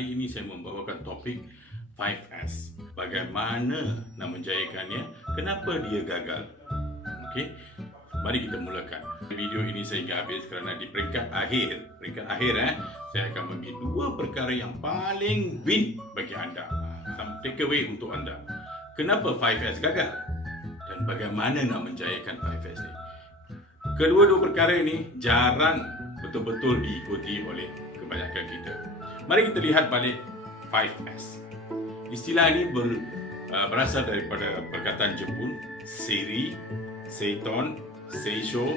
Hari ini saya membawakan topik 5S. Bagaimana nak menjayakannya? Kenapa dia gagal? Okey. Mari kita mulakan. Video ini saya hingga habis kerana di peringkat akhir saya akan bagi dua perkara yang paling win bagi anda. Take away untuk anda. Kenapa 5S gagal? Dan bagaimana nak menjayakan 5S ni? Kedua-dua perkara ini jarang betul-betul diikuti oleh kebanyakan kita. Mari kita lihat balik 5S. Istilah ini berasal daripada perkataan Jepun Seiri, Seiton, Seisho,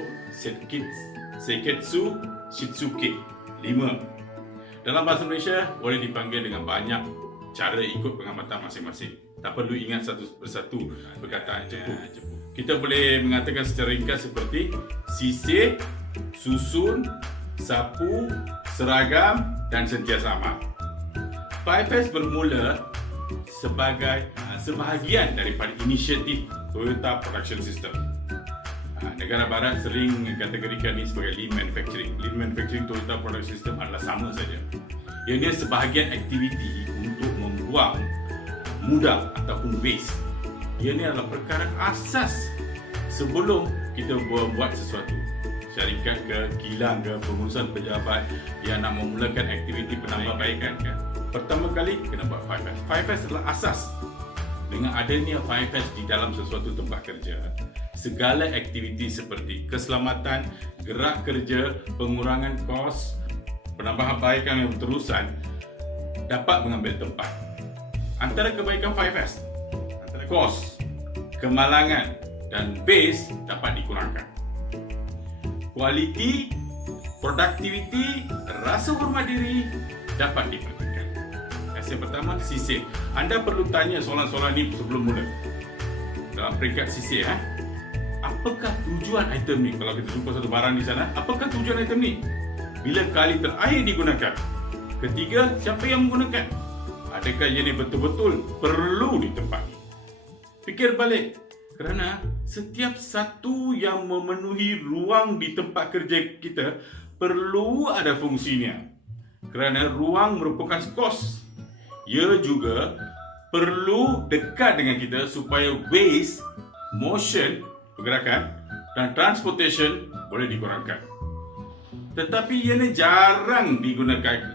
Seiketsu, Shitsuke. 5. Dalam bahasa Malaysia boleh dipanggil dengan banyak cara ikut pengamatan masing-masing. Tak perlu ingat satu persatu perkataan Jepun. Kita boleh mengatakan secara ringkas seperti sisir, susun, sapu, seragam dan sentiasa aman. 5S bermula sebagai sebahagian daripada inisiatif Toyota Production System. Negara barat sering mengkategorikan ini sebagai lean manufacturing. Lean manufacturing Toyota Production System adalah sama saja. Yang dia sebahagian aktiviti untuk membuang mudah ataupun waste. Ia ni adalah perkara asas sebelum kita buat sesuatu. Syarikat ke, kilang ke, pengurusan pejabat yang nak memulakan aktiviti penambahbaikan kan. Pertama kali kena buat 5S. 5S adalah asas. Dengan adanya 5S di dalam sesuatu tempat kerja, segala aktiviti seperti keselamatan, gerak kerja, pengurangan kos, penambahbaikan yang berterusan dapat mengambil tempat. Antara kebaikan 5S, antara kos, kemalangan dan waste dapat dikurangkan. Kualiti, produktiviti, rasa hormat diri dapat diperhatikan. Yang pertama, sisir. Anda perlu tanya soalan-soalan ini sebelum mula. Dalam peringkat sisir, apakah tujuan item ni? Kalau kita jumpa satu barang di sana, apakah tujuan item ni? Bila kali terakhir digunakan? Ketiga, siapa yang menggunakan? Adakah ia ni betul-betul perlu di tempat ini? Fikir balik. Kerana setiap satu yang memenuhi ruang di tempat kerja kita perlu ada fungsinya. Kerana ruang merupakan kos. Ia juga perlu dekat dengan kita supaya waste, motion, pergerakan dan transportation boleh dikurangkan. Tetapi ianya jarang digunakan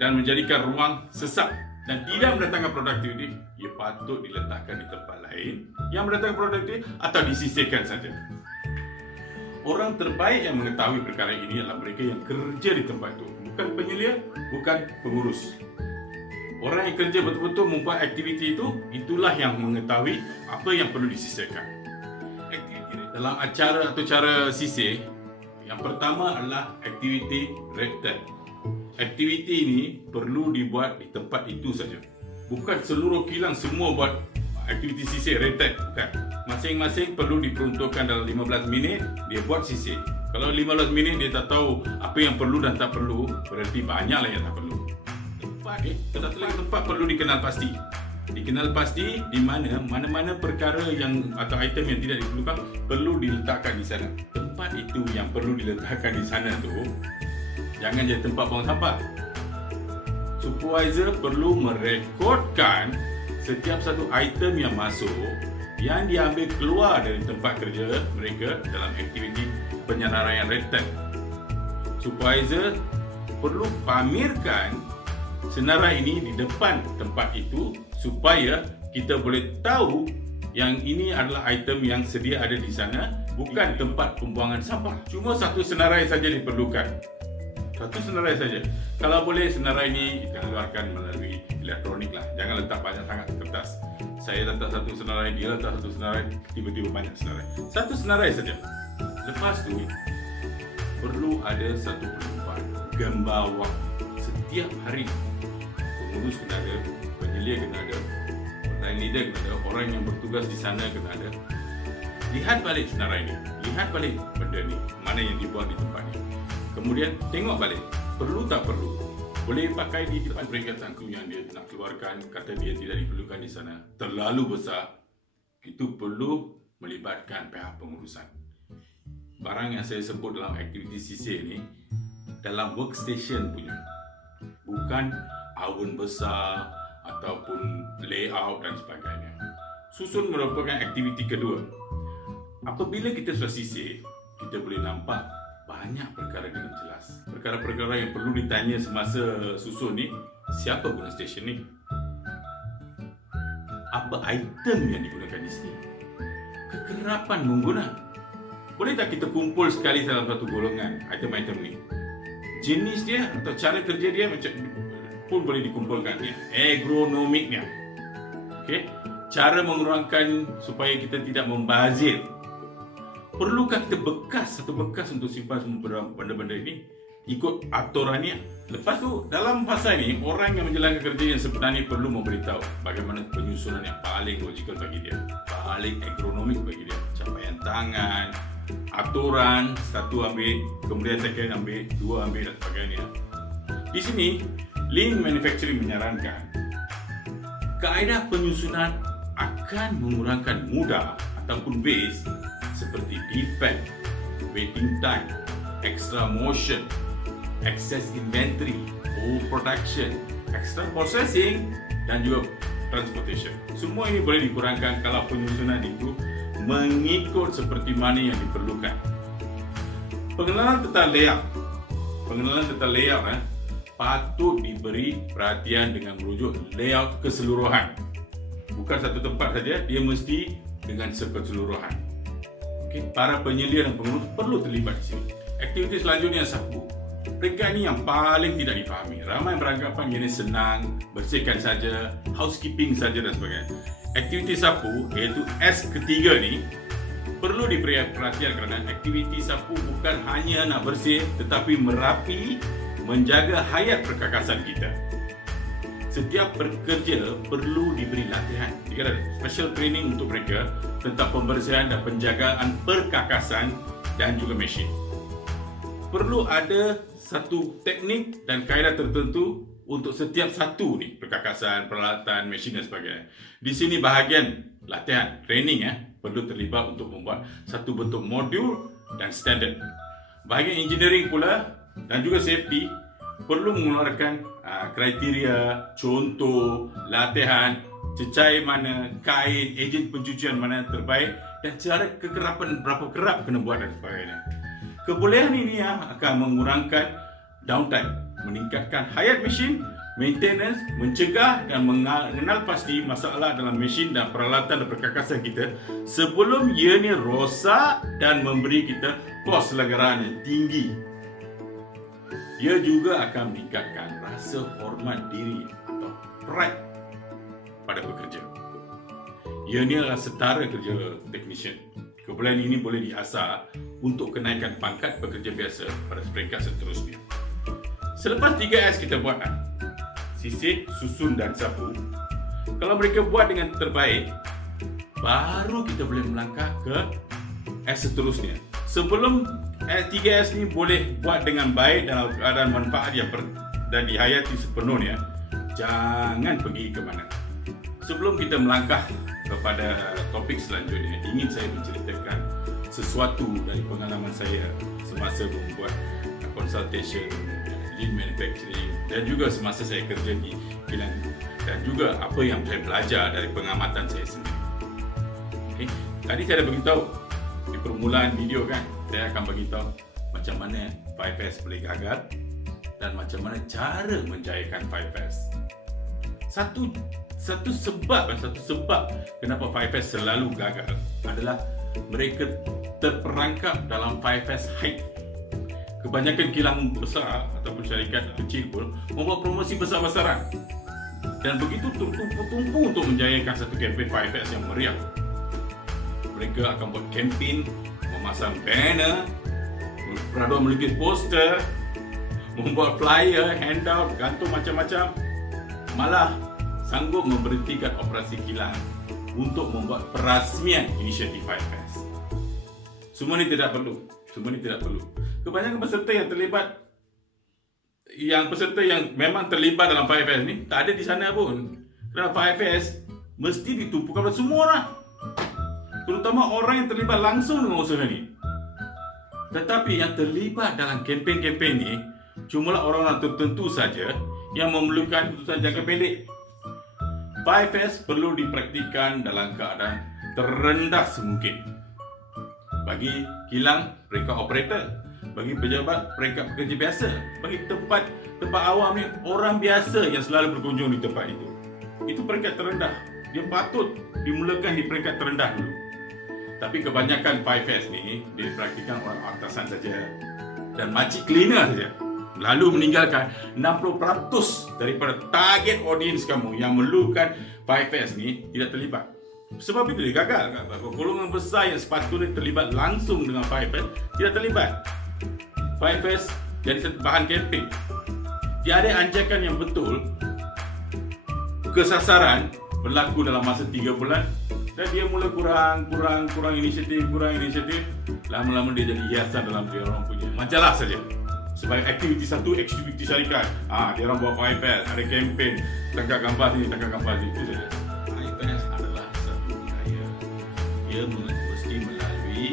dan menjadikan ruang sesak dan tidak mendatangkan produktiviti. Ia patut diletakkan di tempat lain yang mendatangkan produktiviti atau disisihkan saja. Orang terbaik yang mengetahui perkara ini adalah mereka yang kerja di tempat itu, bukan penyelia, bukan pengurus. Orang yang kerja betul-betul membuat aktiviti itu, itulah yang mengetahui apa yang perlu disisihkan. Aktiviti dalam acara atau cara sisir, yang pertama adalah aktiviti red tag. Aktiviti ini perlu dibuat di tempat itu saja. Bukan seluruh kilang semua buat aktiviti sisir red tag, bukan. Masing-masing perlu diperuntukkan dalam 15 minit dia buat sisir. Kalau 15 minit dia tak tahu apa yang perlu dan tak perlu, berarti banyaklah yang tak perlu. Satu lagi tempat perlu dikenal pasti. Dikenal pasti di mana-mana perkara yang atau item yang tidak diperlukan perlu diletakkan di sana. Tempat itu yang perlu diletakkan di sana tu jangan jadi tempat buang sampah. Supervisor perlu merekodkan setiap satu item yang masuk yang diambil keluar dari tempat kerja mereka dalam aktiviti penyelarayan red tag. Supervisor perlu pamerkan senarai ini di depan tempat itu supaya kita boleh tahu yang ini adalah item yang sedia ada di sana, bukan tempat pembuangan sampah. Cuma satu senarai saja diperlukan. Satu senarai saja. Kalau boleh senarai ini kita keluarkan melalui elektronik lah. Jangan letak banyak sangat kertas. Saya letak satu senarai, dia letak satu senarai, tiba-tiba banyak senarai. Satu senarai saja. Lepas tu perlu ada satu perlumbaan gambar waktu setiap hari. Pengurus kena ada, penyelia kena ada, line leader kena ada, orang yang bertugas di sana kena ada. Lihat balik senarai ini, lihat balik benda ni, mana yang dibuat di tempat ni. Kemudian tengok balik, perlu tak perlu. Boleh pakai di depan peringkatan tu yang dia nak keluarkan, kata dia tidak diperlukan di sana. Terlalu besar, itu perlu melibatkan pihak pengurusan. Barang yang saya sebut dalam aktiviti sisir ni, dalam workstation punya, bukan awan besar ataupun layout dan sebagainya. Susun merupakan aktiviti kedua. Apabila kita sudah sisir, kita boleh nampak banyak perkara dengan jelas. Perkara-perkara yang perlu ditanya semasa susun ni, siapa guna stesen ni? Apa item yang digunakan di sini? Kekerapan mengguna. Boleh tak kita kumpul sekali dalam satu golongan item-item ni? Jenis dia atau cara kerja dia macam pun boleh dikumpulkan ya. Ergonomiknya. Okey. Cara mengurangkan supaya kita tidak membazir. Perlukah kita satu bekas untuk simpan semua benda-benda ini? Ikut aturannya. Lepas tu dalam fasa ini, orang yang menjalankan kerja yang sebenarnya perlu memberitahu bagaimana penyusunan yang paling logikal bagi dia, paling ergonomik bagi dia. Capaian tangan, aturan, satu ambil, kemudian second ambil, dua ambil dan sebagainya. Di sini, Lean Manufacturing menyarankan kaedah penyusunan akan mengurangkan mudah ataupun waste seperti defect, waiting time, extra motion, excess inventory, overproduction, extra processing dan juga transportation. Semua ini boleh dikurangkan kalau penyusunan itu mengikut seperti mana yang diperlukan. Pengenalan tentang layout patut diberi perhatian dengan merujuk layout keseluruhan. Bukan satu tempat saja, dia mesti dengan keseluruhan. Okay. Para penyelia dan pengurus perlu terlibat di sini. Aktiviti selanjutnya sapu. Peringkat ini yang paling tidak difahami. Ramai beranggapan ini senang, bersihkan saja, housekeeping saja dan sebagainya. Aktiviti sapu, iaitu S ketiga ni, perlu diberi perhatian kerana aktiviti sapu bukan hanya nak bersih tetapi merapi, menjaga hayat perkakasan kita. Setiap pekerja perlu diberi latihan. Jika ada special training untuk mereka tentang pembersihan dan penjagaan perkakasan dan juga mesin. Perlu ada satu teknik dan kaedah tertentu untuk setiap satu ni, perkakasan, peralatan, mesin dan sebagainya. Di sini bahagian latihan, training perlu terlibat untuk membuat satu bentuk modul dan standard. Bahagian engineering pula dan juga safety perlu mengeluarkan kriteria, contoh, latihan, cecair mana, kain, ejen pencucian mana terbaik dan cara kekerapan berapa kerap kena buat dan sebagainya. Kebolehan ini akan mengurangkan downtime, meningkatkan hayat mesin, maintenance, mencegah dan mengenal pasti masalah dalam mesin dan peralatan dan perkakasan kita sebelum ianya rosak dan memberi kita kos langgaran yang tinggi. Ia juga akan meningkatkan rasa hormat diri atau pride pada pekerja. Ia ni adalah setara kerja technician. Kebolehan ini boleh diasah untuk kenaikan pangkat pekerja biasa pada peringkat seterusnya. Selepas 3S kita buat sisir, susun dan sapu. Kalau mereka buat dengan terbaik, baru kita boleh melangkah ke S seterusnya. Sebelum 3S ni boleh buat dengan baik dalam keadaan manfaat dan dihayati sepenuhnya, jangan pergi ke mana. Sebelum kita melangkah kepada topik selanjutnya, ingin saya menceritakan sesuatu dari pengalaman saya semasa membuat consultation Lean Manufacturing dan juga semasa saya kerja di kilang dan juga apa yang saya belajar dari pengamatan saya sendiri. Okay. Tadi saya dah beritahu di permulaan video saya akan beritahu macam mana 5S boleh gagal dan macam mana cara menjayakan 5S. Satu sebab kenapa 5S selalu gagal adalah mereka terperangkap dalam 5S hype. Kebanyakan kilang besar ataupun syarikat kecil pun membuat promosi besar-besaran dan begitu tertumpu-tumpu untuk menjayakan satu kempen 5S yang meriah. Mereka akan buat kempen, memasang banner, peraduan melukis poster, membuat flyer, handout, gantung macam-macam. Malah sanggup memberhentikan operasi kilang untuk membuat perasmian inisiatif 5S. Semua ini tidak perlu. Kebanyakan peserta yang memang terlibat dalam 5S ni tak ada di sana pun. Kerana 5S mesti ditumpukan oleh semua orang, terutama orang yang terlibat langsung dengan usaha ni. Tetapi yang terlibat dalam kempen-kempen ni cuma orang-orang tertentu saja yang memerlukan keputusan jangka pendek. 5S perlu dipraktikkan dalam keadaan terendah semungkin. Bagi kilang peringkat operator, bagi pejabat peringkat pekerja biasa, bagi tempat awam ni orang biasa yang selalu berkunjung di tempat itu. Itu peringkat terendah. Dia patut dimulakan di peringkat terendah dulu. Tapi kebanyakan 5S ni dipraktikkan oleh atasan saja dan makcik cleaner saja. Lalu meninggalkan 60% daripada target audience kamu yang memerlukan 5S ni tidak terlibat. Sebab itu dia gagal. Golongan besar yang sepatutnya terlibat langsung dengan 5S tidak terlibat. 5S jadi bahan kempen. Tiada anjakan yang betul kesasaran berlaku dalam masa 3 bulan dan dia mula kurang inisiatif. Lama-lama dia jadi hiasan dalam dia orang punya majalah saja. Sebagai aktiviti satu, aktiviti syarikat. Dia orang buat 5S, ada kempen, tangkap gambar sini, itu saja. 5S adalah satu budaya. Dia mesti melalui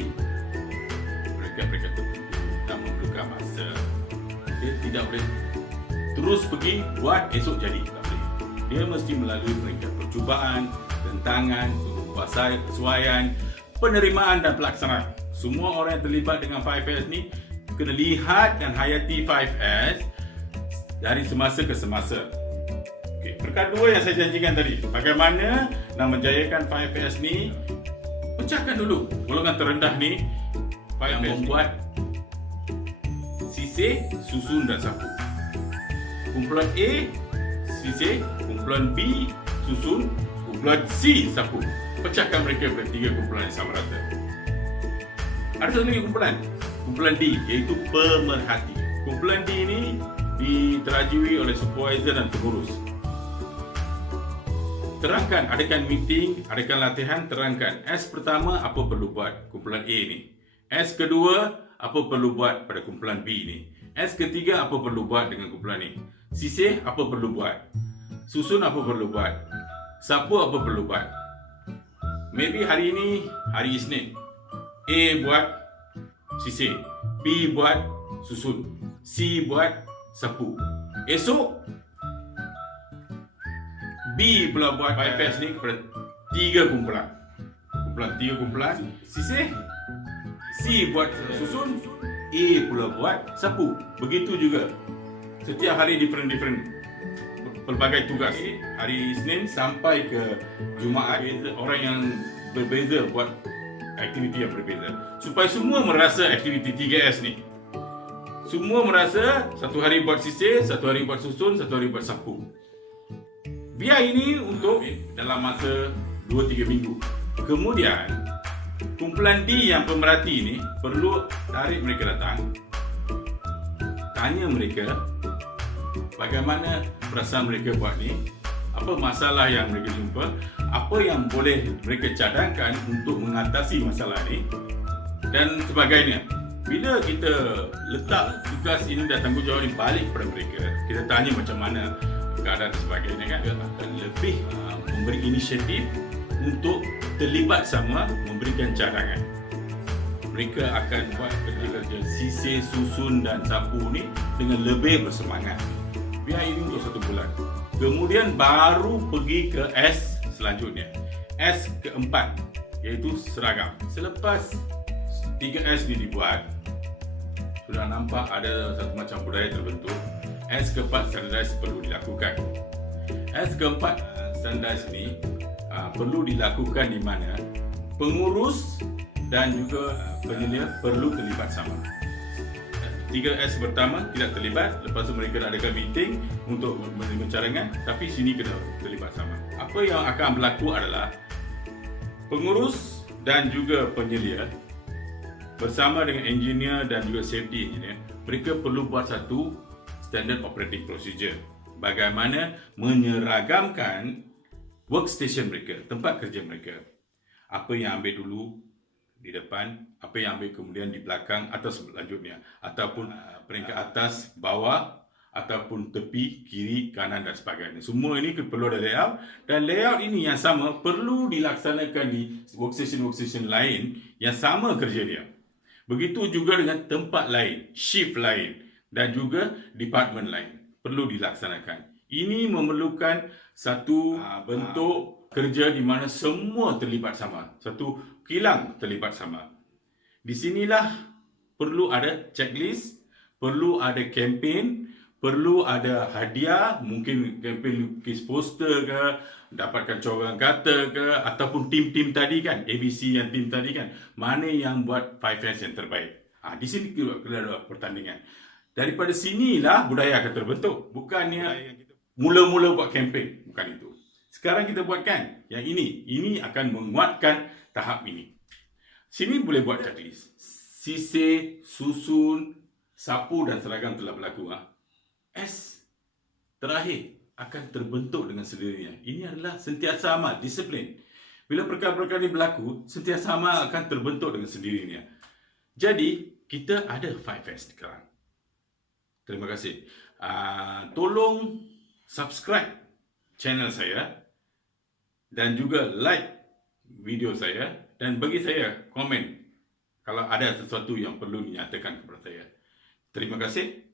mereka tertentu dan memerlukan masa. Dia tidak boleh terus pergi buat esok jadi, tak boleh. Dia mesti melalui peringkat percubaan, tentangan, kesesuaian, penerimaan dan pelaksanaan. Semua orang yang terlibat dengan 5S ni kena lihat dan hayati 5S dari semasa ke semasa. Okey, perkara dua yang saya janjikan tadi, bagaimana nak menjayakan 5S ni, pecahkan dulu golongan terendah ni yang membuat sisir, susun dan sapu. Kumpulan A, sisir, kumpulan B, susun, kumpulan C, sapu. Pecahkan mereka pada 3 kumpulan yang sama rata. Ada satu lagi kumpulan D, iaitu pemerhati. Kumpulan D ini diterajui oleh supervisor dan pengurus. Terangkan, adakan meeting, adakan latihan, terangkan. S pertama, apa perlu buat kumpulan A ni. S kedua, apa perlu buat pada kumpulan B ni. S ketiga, apa perlu buat dengan kumpulan ni. Sisir, apa perlu buat. Susun, apa perlu buat. Sapu, apa perlu buat. Maybe hari ini, hari Isnin, A buat sisir, B buat susun, C buat sapu. Esok B pula buat 5S ni kepada 3 kumpulan. Tiga kumpulan sisir, C buat susun, A pula buat sapu. Begitu juga setiap hari different pelbagai tugas. Hari Isnin sampai ke Jumaat, orang yang berbeza buat aktiviti yang berbeza, supaya semua merasa aktiviti 3S ni. Semua merasa satu hari buat sisir, satu hari buat susun, satu hari buat sapu. Biar ini untuk dalam masa 2-3 minggu. Kemudian kumpulan D yang pemerhati ni perlu tarik mereka datang, tanya mereka bagaimana perasaan mereka buat ni, apa masalah yang mereka jumpa, apa yang boleh mereka cadangkan untuk mengatasi masalah ni dan sebagainya. Bila kita letak tugas ini dan tanggungjawab ini balik kepada mereka, kita tanya macam mana keadaan dan sebagainya, kan, dia akan lebih memberi inisiatif untuk terlibat sama memberikan cadangan. Mereka akan buat kerja-kerja sisir, susun dan sapu ni dengan lebih bersemangat. Biar ini untuk 1 bulan. Kemudian baru pergi ke S selanjutnya. S keempat, iaitu seragam. Selepas 3S ni dibuat, sudah nampak ada satu macam budaya terbentuk. S keempat, standardise perlu dilakukan. S keempat, standardise ni perlu dilakukan di mana pengurus dan juga penyelia perlu terlibat sama. 3S pertama tidak terlibat, lepas tu mereka nak adakan meeting untuk menerima cadangan, tapi sini kena terlibat sama. Apa yang akan berlaku adalah pengurus dan juga penyelia bersama dengan engineer dan juga safety engineer, mereka perlu buat satu standard operating procedure. Bagaimana menyeragamkan workstation mereka, tempat kerja mereka. Apa yang ambil dulu di depan, apa yang ambil kemudian di belakang atau selanjutnya, ataupun peringkat atas, bawah, ataupun tepi, kiri, kanan dan sebagainya. Semua ini perlu ada layout, dan layout ini yang sama perlu dilaksanakan di workstation lain yang sama kerja dia. Begitu juga dengan tempat lain, shift lain dan juga department lain. perlu dilaksanakan. Ini memerlukan satu bentuk kerja di mana semua terlibat sama. Satu kilang terlibat sama. Di sinilah perlu ada checklist, perlu ada kempen, perlu ada hadiah, mungkin kempen lukis poster ke, dapatkan corangan kata ke, ataupun tim-tim tadi kan, ABC yang tim tadi kan, mana yang buat 5S yang terbaik. Di sini kena ada pertandingan. Daripada sinilah budaya akan terbentuk. Bukannya mula-mula buat kempen, bukan itu. Sekarang kita buatkan yang ini. Ini akan menguatkan tahap ini. Sini boleh buat checklist. Sisir, susun, sapu dan seragam telah berlaku. S terakhir akan terbentuk dengan sendirinya. Ini adalah sentiasa amal, disiplin. Bila perkara-perkara ini berlaku, sentiasa amal akan terbentuk dengan sendirinya. Jadi, kita ada 5S sekarang. Terima kasih. Tolong subscribe channel saya dan juga like video saya dan bagi saya komen kalau ada sesuatu yang perlu dinyatakan kepada saya. Terima kasih.